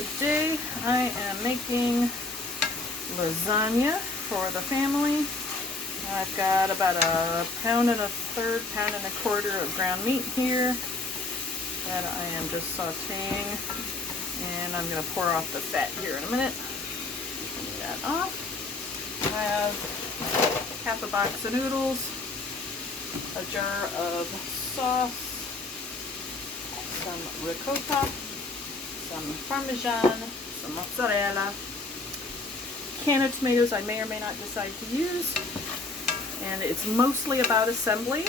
today I am making lasagna for the family. I've got about a pound and a third, pound and a quarter of ground meat here that I am just sauteing, and I'm going to pour off the fat here in a minute. Take that off. I have half a box of noodles, a jar of sauce, some ricotta, some parmesan, some mozzarella, can of tomatoes I may or may not decide to use, and it's mostly about assembly,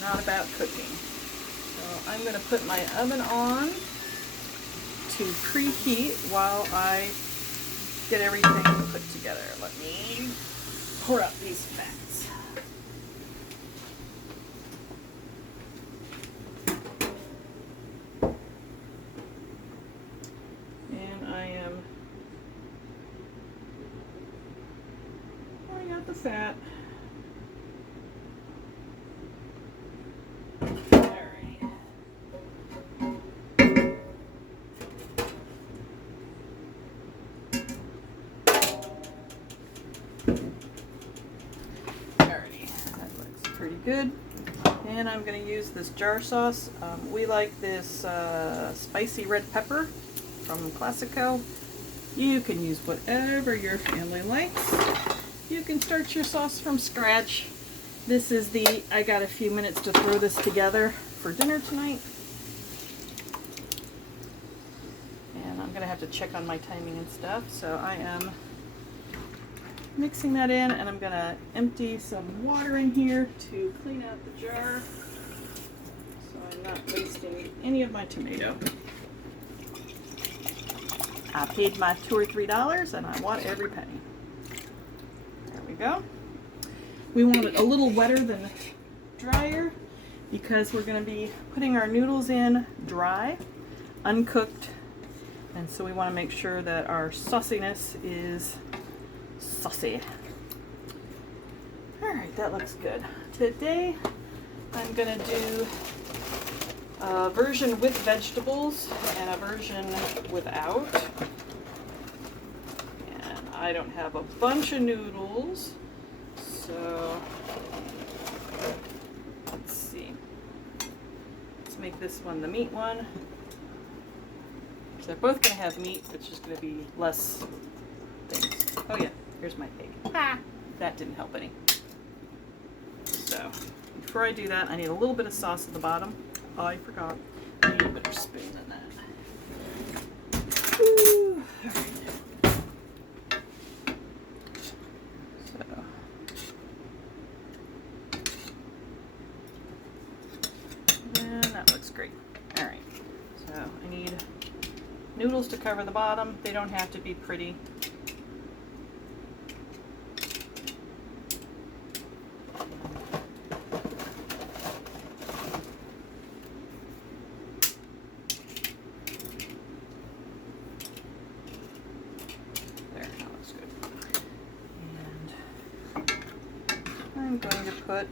not about cooking. So I'm going to put my oven on to preheat while I get everything put together. Let me pour out these fats. And I am pouring out the fat. Pretty good. And I'm going to use this jar sauce. We like this spicy red pepper from Classico. You can use whatever your family likes. You can start your sauce from scratch. This is I got a few minutes to throw this together for dinner tonight. And I'm going to have to check on my timing and stuff. So I am mixing that in, and I'm going to empty some water in here to clean out the jar so I'm not wasting any of my tomato. I paid my $2 or $3 and I want every penny. There we go. We want it a little wetter than drier because we're going to be putting our noodles in dry, uncooked, and so we want to make sure that our sauciness is saucy. Alright, that looks good. Today I'm going to do a version with vegetables and a version without. And I don't have a bunch of noodles, so let's see. Let's make this one the meat one. So they're both going to have meat, it's just going to be less things. Oh yeah. Here's my pig. Ah, that didn't help any. So, before I do that, I need a little bit of sauce at the bottom. Oh, I forgot. I need a better spoon than that. Ooh. So, and that looks great. Alright, so I need noodles to cover the bottom. They don't have to be pretty. I'm going to put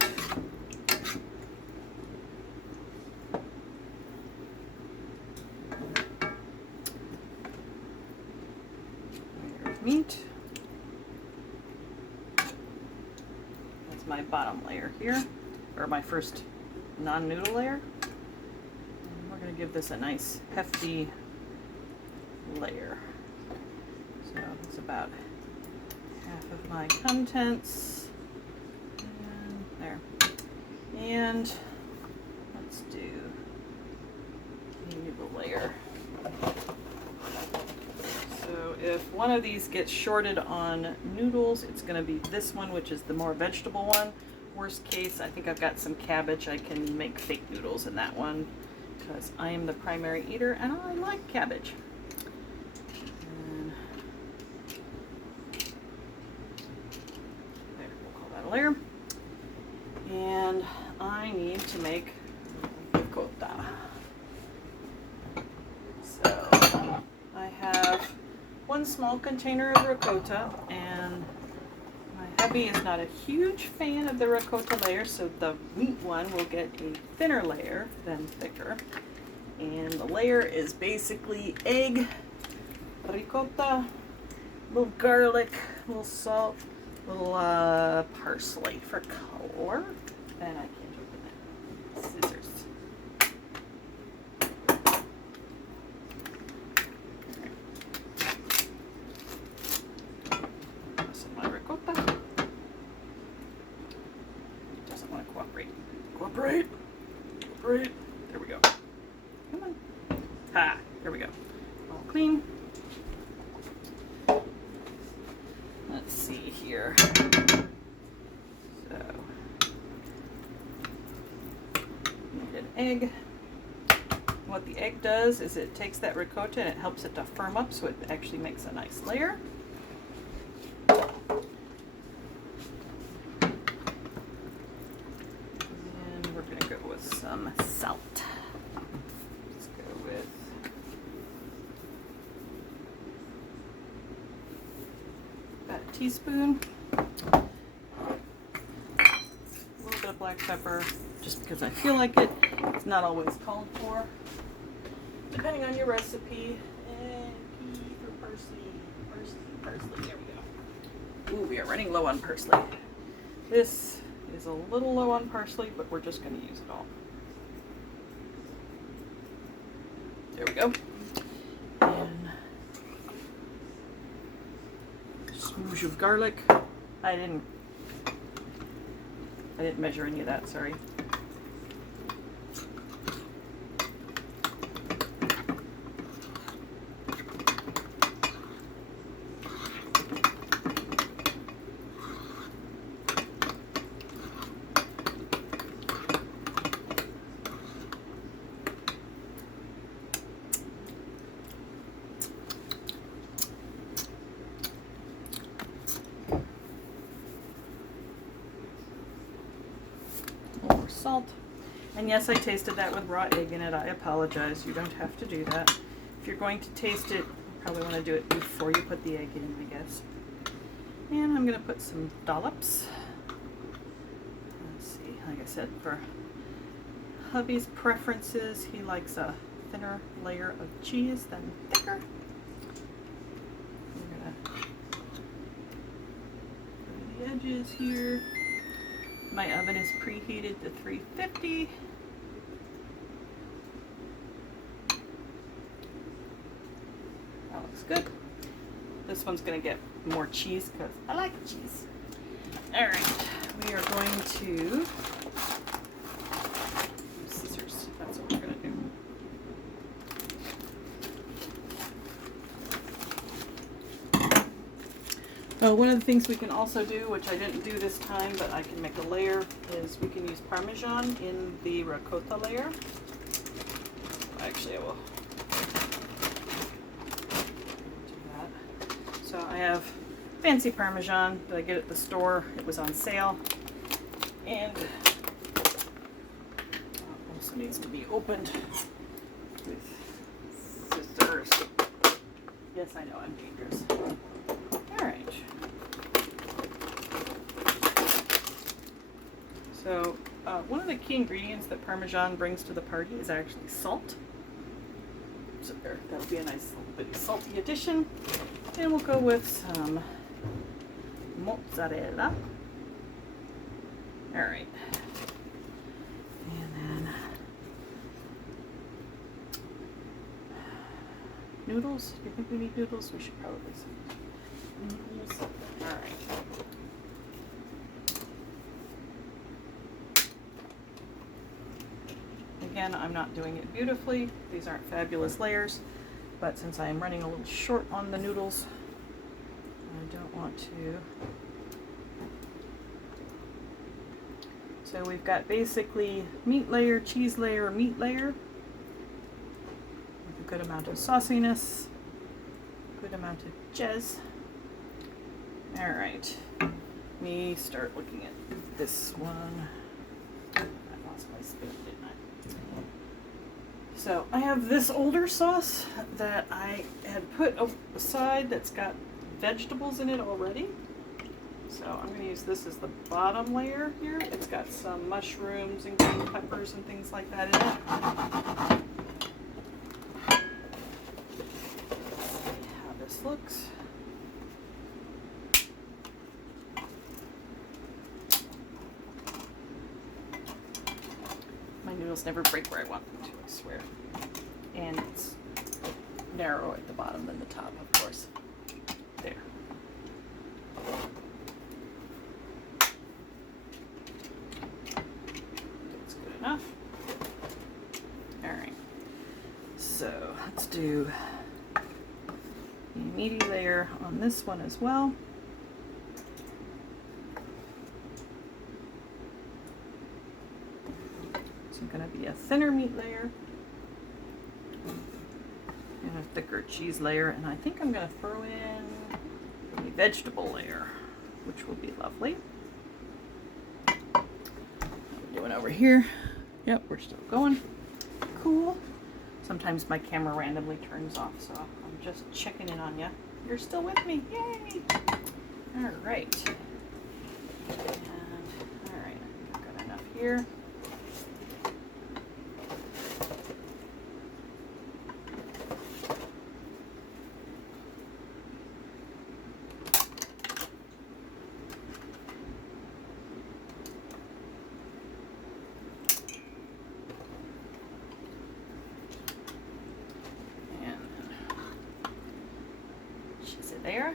meat. That's my bottom layer here, or my first non-noodle layer. And we're going to give this a nice hefty layer. So it's about half of my contents. There. And let's do the layer. So if one of these gets shorted on noodles, it's going to be this one, which is the more vegetable one. Worst case, I think I've got some cabbage. I can make fake noodles in that one because I am the primary eater and I like cabbage. And there, we'll call that a layer. And I need to make ricotta. So I have one small container of ricotta, and my hubby is not a huge fan of the ricotta layer, so the meat one will get a thinner layer than thicker. And the layer is basically egg, ricotta, a little garlic, a little salt, a little parsley for color. And I can't open that. Scissors. Some my ricotta. Doesn't want to cooperate. Cooperate. Cooperate. There we go. Come on. Ha! There we go. All clean. Let's see here. So, need an egg. What the egg does is it takes that ricotta and it helps it to firm up, so it actually makes a nice layer. And we're going to go with some salt. Let's go with about a teaspoon. A little bit of black pepper, just because I feel like it. It's not always called for, depending on your recipe. And pea for parsley. Parsley. There we go. Ooh, we are running low on parsley. This is a little low on parsley, but we're just going to use it all. There we go. And smoosh of garlic. I didn't measure any of that, sorry. Salt. And yes, I tasted that with raw egg in it. I apologize. You don't have to do that. If you're going to taste it, you probably want to do it before you put the egg in, I guess. And I'm going to put some dollops. Let's see. Like I said, for hubby's preferences, he likes a thinner layer of cheese than thicker. We're going to put the edges here. My oven is preheated to 350. That looks good. This one's going to get more cheese because I like cheese. All right, we are going to scissors. That's what we're going to do. One of the things we can also do, which I didn't do this time, but I can make a layer, is we can use Parmesan in the ricotta layer. Actually, I will do that. So I have fancy Parmesan that I get at the store. It was on sale. And also needs to be opened with scissors. Yes, I know, I'm dangerous. Alright. So, one of the key ingredients that Parmesan brings to the party is actually salt. So there, that'll be a nice little bit of salty addition. And we'll go with some mozzarella. Alright. And then noodles. Do you think we need noodles? We should probably see. Alright. Again, I'm not doing it beautifully. These aren't fabulous layers, but since I am running a little short on the noodles, I don't want to. So we've got basically meat layer, cheese layer, meat layer, with a good amount of sauciness, good amount of cheese. Alright, let me start looking at this one. I lost my spoon, didn't I? So I have this older sauce that I had put aside that's got vegetables in it already. So I'm going to use this as the bottom layer here. It's got some mushrooms and green peppers and things like that in it. nails never break where I want them to, I swear. And it's narrower at the bottom than the top, of course. There. That's good enough. All right. So let's do a meaty layer on this one as well. It's going to be a thinner meat layer and a thicker cheese layer, and I think I'm going to throw in a vegetable layer, which will be lovely. What are we doing over here? Yep, we're still going. Cool. Sometimes my camera randomly turns off, so I'm just checking in on you. You're still with me. Yay! All right. And, all right, I've got enough here. There.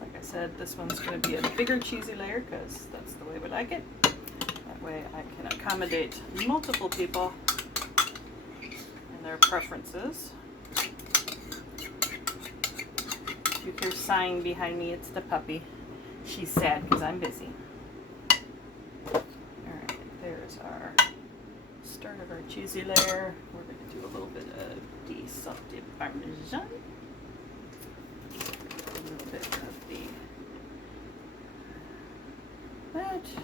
Like I said, this one's going to be a bigger cheesy layer because that's the way we like it. That way I can accommodate multiple people and their preferences. If you hear sighing behind me, it's the puppy. She's sad because I'm busy. Alright, there's our start of our cheesy layer. We're going to do a little bit of de-salted Parmesan. A little bit of the that. Let's see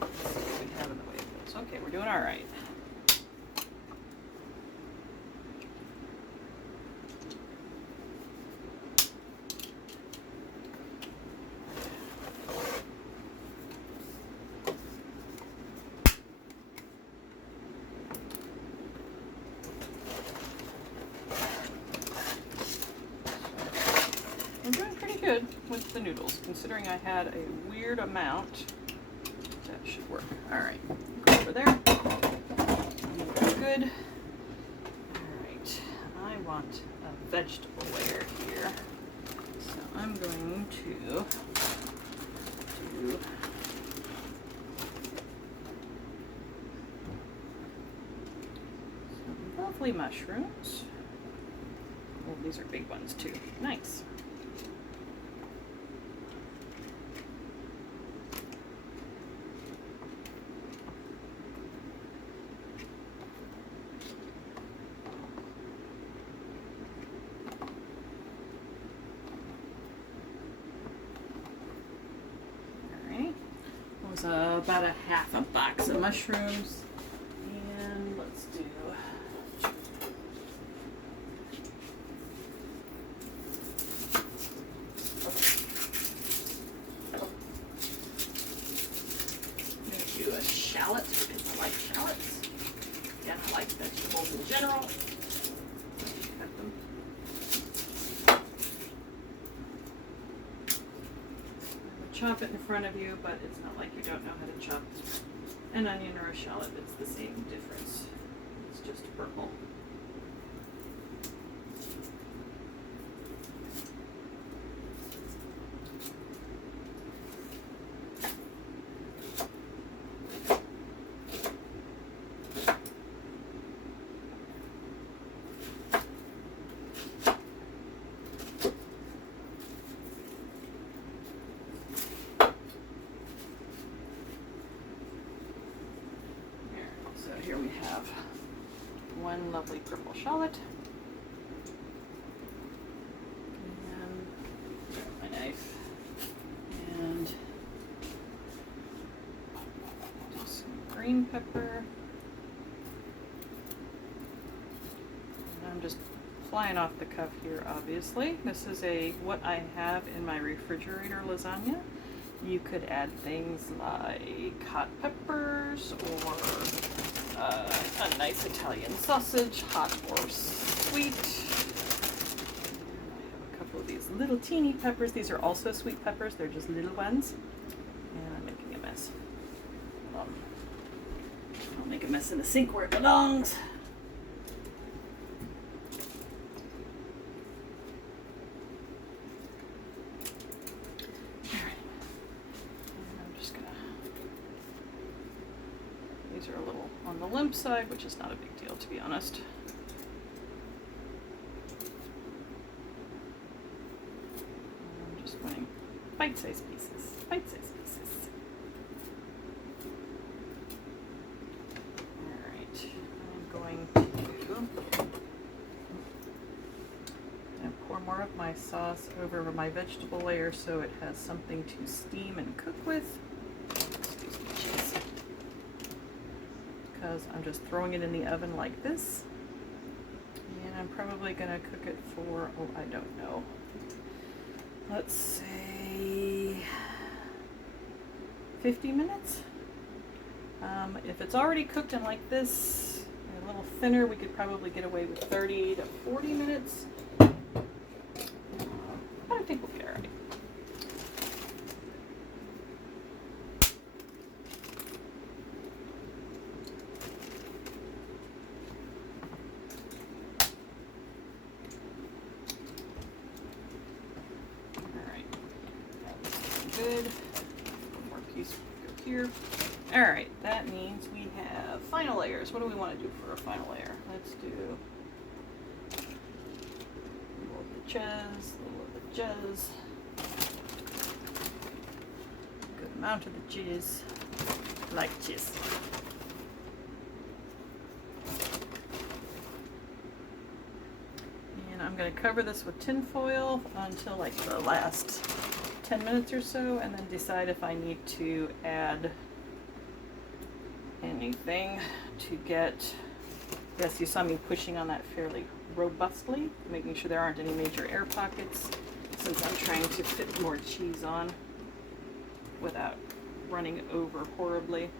what we have in the way of this. Okay, we're doing all right. I'm doing pretty good with the noodles, considering I had a weird amount. That should work. All right, go over there. Good. All right, I want a vegetable layer here, so I'm going to do some lovely mushrooms. Oh, these are big ones too. Nice. About a half a box of mushrooms, and let's do a shallot because I like shallots. Yeah, I like vegetables in general. Cut them. Chop it in front of you, but it's not like you don't know how to chop an onion or a shallot. It's the same difference. It's just purple. Here we have one lovely purple shallot, and my knife, and some green pepper. And I'm just flying off the cuff here, obviously. This is what I have in my refrigerator lasagna. You could add things like hot peppers or a nice Italian sausage, hot or sweet. And I have a couple of these these little teeny peppers. These are also sweet peppers. They're just little ones. And I'm making a mess. I'll make a mess in the sink where it belongs. Alright. And I'm just gonna, these are a little on the limp side, which is not a big deal, to be honest. I'm just wanting bite-sized pieces, bite-sized pieces. Alright, I'm going to pour more of my sauce over my vegetable layer so it has something to steam and cook with. Excuse me, cheese. Because I'm just throwing it in the oven like this. And I'm probably going to cook it for, oh, I don't know. Let's say 50 minutes. If it's already cooked in like this, a little thinner, we could probably get away with 30 to 40 minutes. I think we'll be all right. Good. One more piece will go here. Alright, that means we have final layers. What do we want to do for a final layer? Let's do a little of the cheese, a little of the jizz. Good amount of the jizz. Like jizz. And I'm going to cover this with tin foil until like the last 10 minutes or so, and then decide if I need to add anything to get, yes, you saw me pushing on that fairly robustly, making sure there aren't any major air pockets, since I'm trying to fit more cheese on without running over horribly.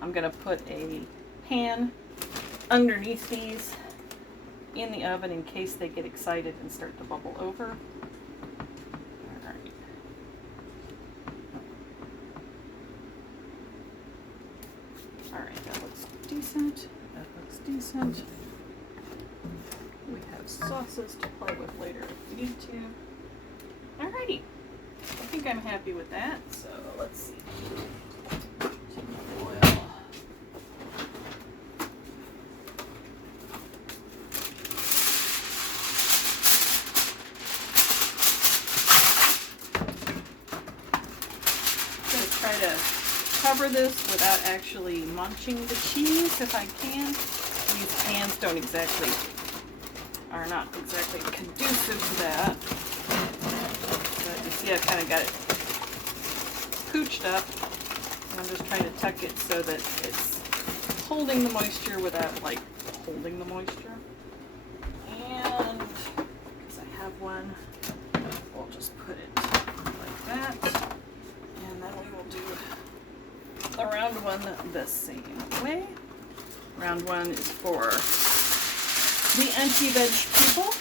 I'm going to put a pan underneath these in the oven in case they get excited and start to bubble over. Alright, that looks decent. That looks decent. We have sauces to play with later if we need to. Alrighty. I think I'm happy with that. So let's see. Tin foil. I'm going to try to cover this without actually munching the cheese if I can. These pans are not exactly conducive to that. But you see I kind of got it pooched up. And I'm just trying to tuck it so that it's holding the moisture without like holding the moisture. And because I have one, we'll just put it like that. And then we will do the round one the same way. Round one is for the anti-veg people.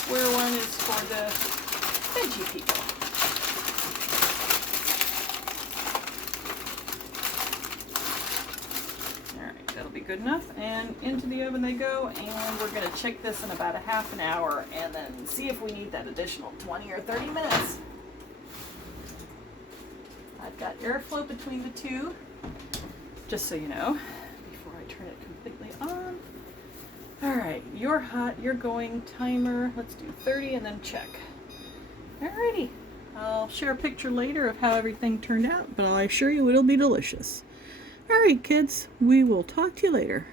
Square one is for the veggie people. Alright, that'll be good enough. And into the oven they go, and we're going to check this in about a half an hour and then see if we need that additional 20 or 30 minutes. I've got airflow between the two, just so you know, before I turn it completely on. Alright, you're hot, you're going, timer, let's do 30 and then check. Alrighty, I'll share a picture later of how everything turned out, but I assure you it'll be delicious. Alright kids, we will talk to you later.